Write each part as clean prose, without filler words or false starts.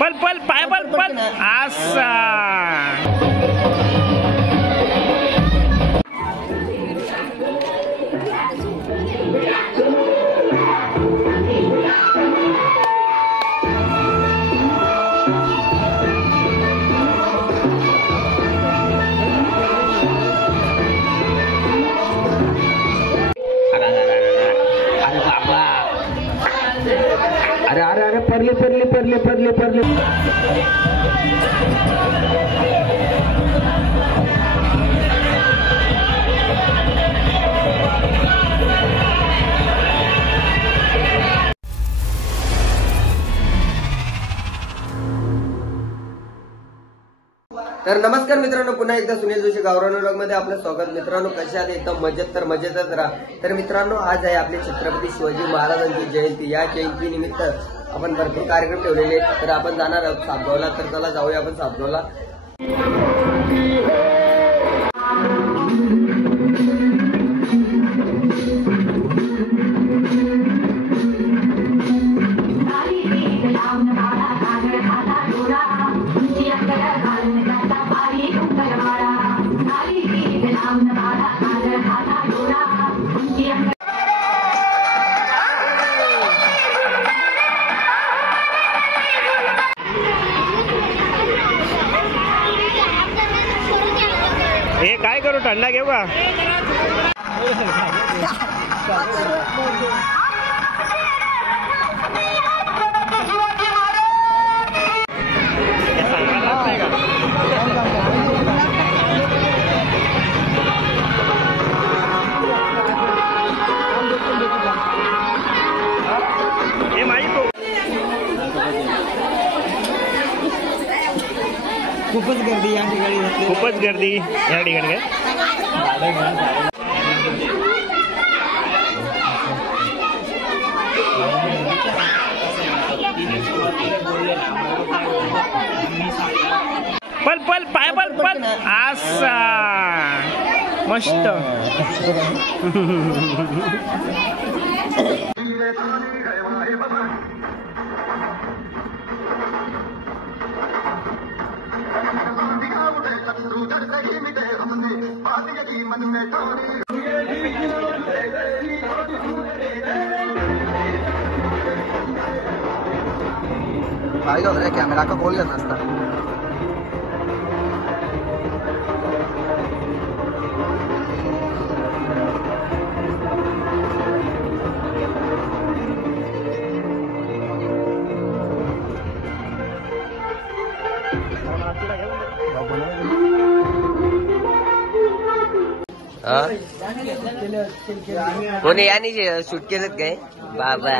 पल पल पाय पल पल असा अरे अरे अरे परले परले परले परले परले तर नमस्कार मित्रांनो, पुन्हा एकदा सुनील जोशी गावरान व्लॉग मध्ये आपलं स्वागत. मित्रांनो, कसे आहात? एकदम मजेत तर मजेतच राहा. तर मित्रांनो, आज आहे आपले छत्रपती शिवाजी महाराजांची जयंती. या जयंती निमित्त आपण भरपूर कार्यक्रम ठेवलेले आहेत. तर आपण जाणार आहोत सापगावला. तर चला जाऊया आपण सापगावला. हे काय करू, थंडा घेऊ का? हे माहिती खूपच गर्दी या ठिकाणी, खूपच गर्दी या ठिकाणी. पल पल पाय पल पल असा मस्त. कॅमेरा का खोल करना असता. कोणी यानी शूट केलं काय बाबा?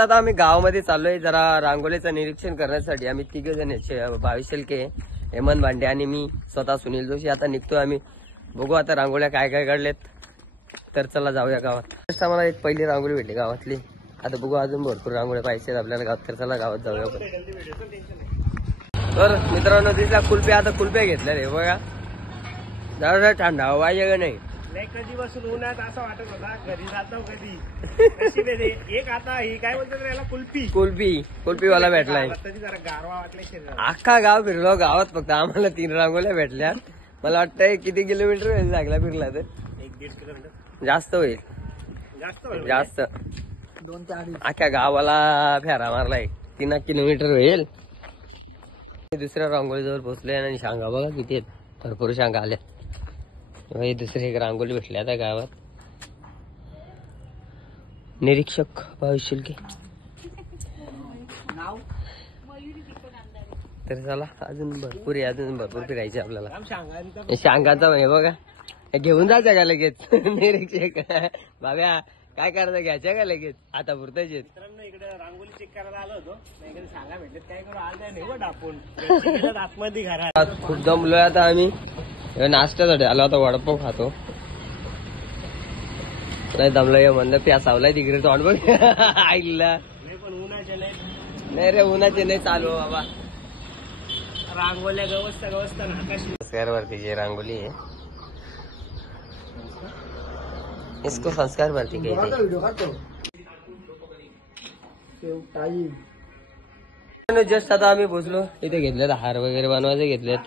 आता आम्ही गावामध्ये चाललोय जरा रांगोलीचं निरीक्षण करण्यासाठी. आम्ही तिघे जण, भाविश शेलके, हेमंत भांडे आणि मी स्वतः सुनील जोशी. आता निघतोय आम्ही. बघू आता रांगोळ्या काय काय काढलेत. तर चला जाऊया गावात. आम्हाला एक पहिली रांगोळी भेटली गावातली. आता बघू अजून भरपूर रांगोळ्या पाहिजेत आपल्याला गावात. तर चला गावात जाऊया. तर मित्रांनो, तिथल्या कुल्प्या, आता कुल्प्या घेतल्या रे बघा. जरा थंड हवा पाहिजे का नाही? कधी बसून उन्हात असं वाटत होता घरी जातो कधी. एक आता ही काय बोलतात याला, कुल्फी. कुल्फीवाला भेटलाय. जरा गारवा वाटला. अख्खा गाव फिरलो. गावात फक्त आम्हाला 3 रांगोळ्या भेटल्या. मला वाटतंय किती किलोमीटर होईल लागला फिरला तर? 1-1.5 किलोमीटर जास्त होईल. जास्त 2 ते 2.5. अख्ख्या गावाला फेरा मारलाय. 3 किलोमीटर होईल. दुसऱ्या रांगोळीजवळ पोहोचलोय आणि शांगा बघा किती आहेत. भरपूर शांगा आल्या. दुसरी एक रांगोळी भेटली आता गावात. निरीक्षक भाविश शेलके. तर चला अजून भरपूर आहे, अजून भरपूर फिरायचे आपल्याला. शांगाचा हे बघा, घेऊन जायचं का लगेच? निरीक्षक बाब्या काय करायचं, घ्यायचं का लगेच? आता पुरताच येत. इकडे रांगोळी चेक करायला आलो होतो. सांगा भेटत काय करू, आज नाही आपण आतमध्ये घरात. खूप जमलोय आता आम्ही. नाश्त्यासाठी आलो आता. वडापाव खातो. नाही दमलं म्हणलं, प्यासावलाय तिकडे तोंड बघ. आईला पण उन्हाचे नाही रे, उन्हाचे नाही चालू बाबा. रांगोल्या गवस्त वरती जे रांगोली आहे इसको संस्कार भरती कहते. व्हिडिओ काढतो. जस्ट आता आम्ही पोहोचलो. इथे घेतलेत हार वगैरे बनवायचे घेतलेत.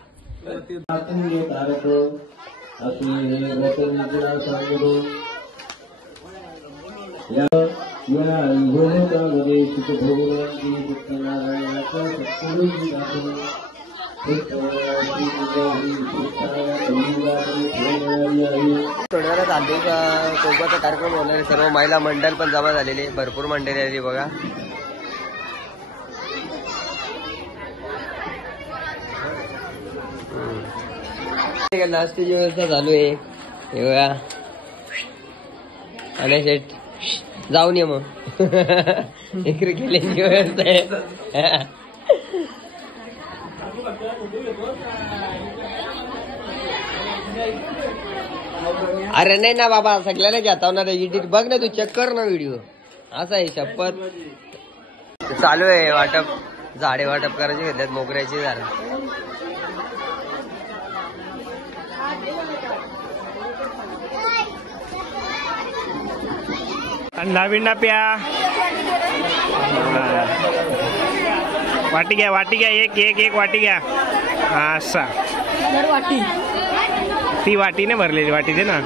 थोड्या वेळात आंधळीचा कोकणाचा कार्यक्रम होणार आहे. सर्व महिला मंडळ पण जमा झालेले, भरपूर मंडळी आली बघा. नाश्त्याची व्यवस्था चालू आहे हे बघा. आणि शेट जाऊन ये मग. इकडे केल्याची व्यवस्था आहे. अरे नाही ना बाबा, सगळ्याला घेता होणार एडिट. बघ ना तू, चेक कर ना व्हिडिओ. असा आहे शपथ. चालू आहे वाटप, झाडे वाटप करायचे घेतल्यात, मोगऱ्याची झाड. अंडा बिंडा प्या. वाटी घ्या, वाटी घ्या, एक एक एक वाटी घ्या. असा ती वाटीने भरलेली वाटी दे ना.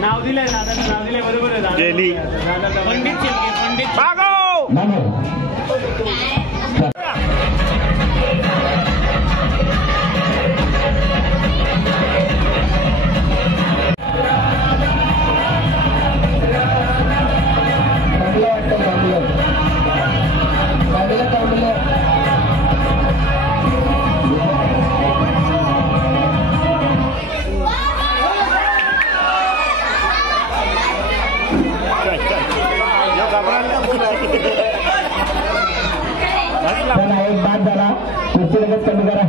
नाव दिलंय दादा, नाव दिलंय बरोबर आहे. गेली पंडित पंडित बागो. एक बाद झाला, खुर्ची लगेच कमी करा.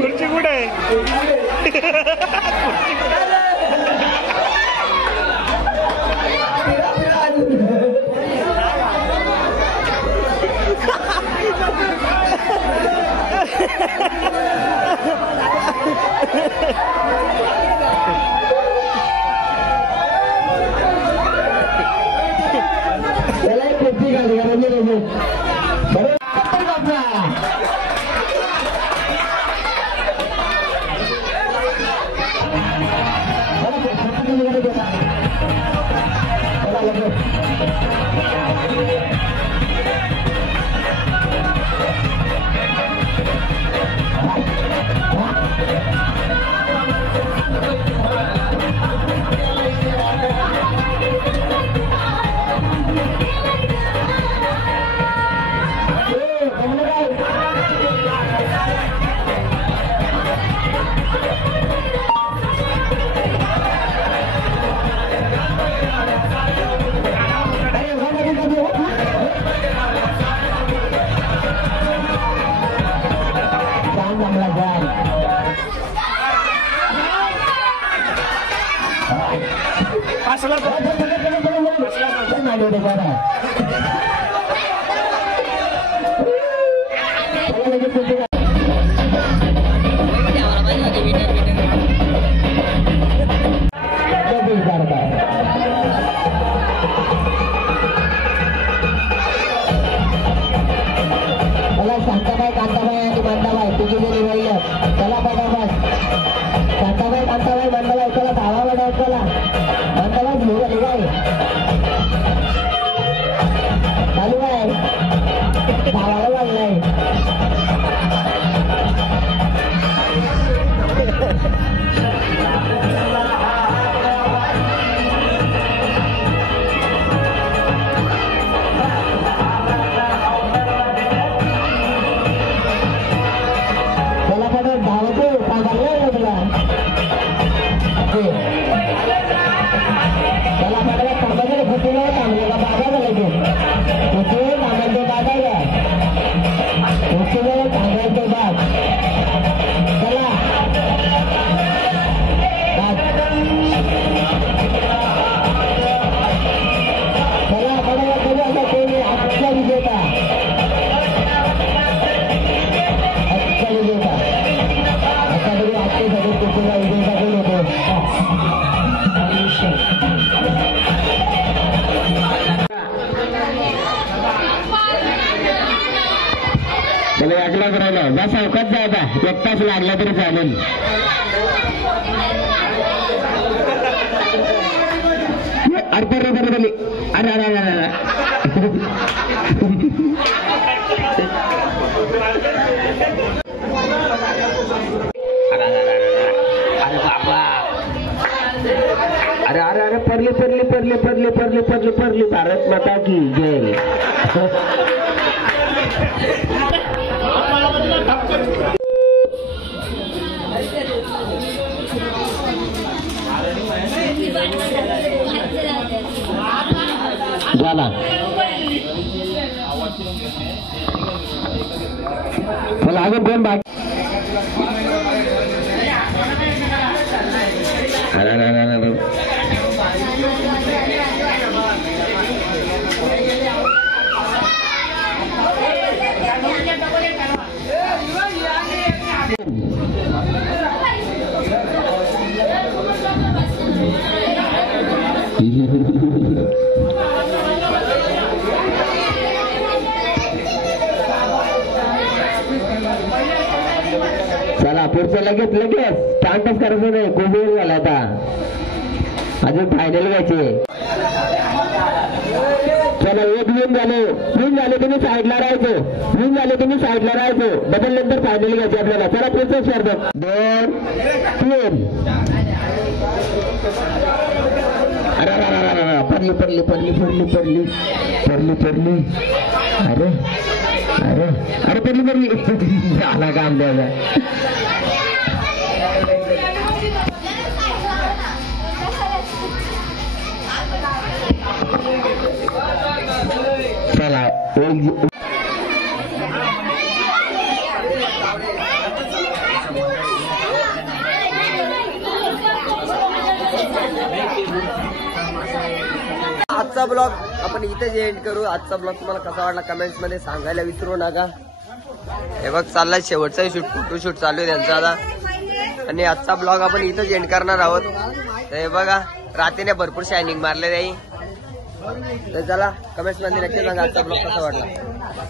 खुर्ची कुठे आहे? शांताबाई कांताबाई आणि मंदाबाई तुझी जरी वळलं चला पटापट शांताबाई कांताबाई मंदाबाई चला धावा बडाव चला मंदाबाई घेऊ आली काय चालू आहे धावाला लागलाय वाटलाच राहिलं जा चौकात जा आता एक तास लागला तरी चालेल अरे अरे अरे अरे अरे बाबा अरे अरे अरे परली परली परली परली परली परली परली भारत माता की जय झाला मला अजून दोन बाकी चला पुढचं लगेच लगेच स्टार्टच करायचं नाही खूप वेळ झाला आता अजून फायनल घ्यायचे चला एक विन झाले तुम्ही साईडला राहायचो विन झाले तुम्ही साईडला राहायचो डबल नंतर फायनल घ्यायचे आपल्याला चला पुढचं स्पर्धक 2 3 अरे पडली पडली पडली पडली पडली पडली पडली अरे अरे अरे पडली पडली झाला काम द्यायला चला आजचा ब्लॉग आपण इथेच एंड करू. आजचा ब्लॉग तुम्हाला कसा वाटला कमेंट्स मध्ये सांगायला विसरू नका. हे बघ चाललाय शेवटचा फोटो शूट चालू आहे त्यांचा आता आणि आजचा ब्लॉग आपण इथेच एंड करणार आहोत. तर हे बघा रात्रीने भरपूर शायनिंग मारले जाई तर चला कमेंट्स मध्ये नक्की सांगा आजचा ब्लॉग कसा वाटला.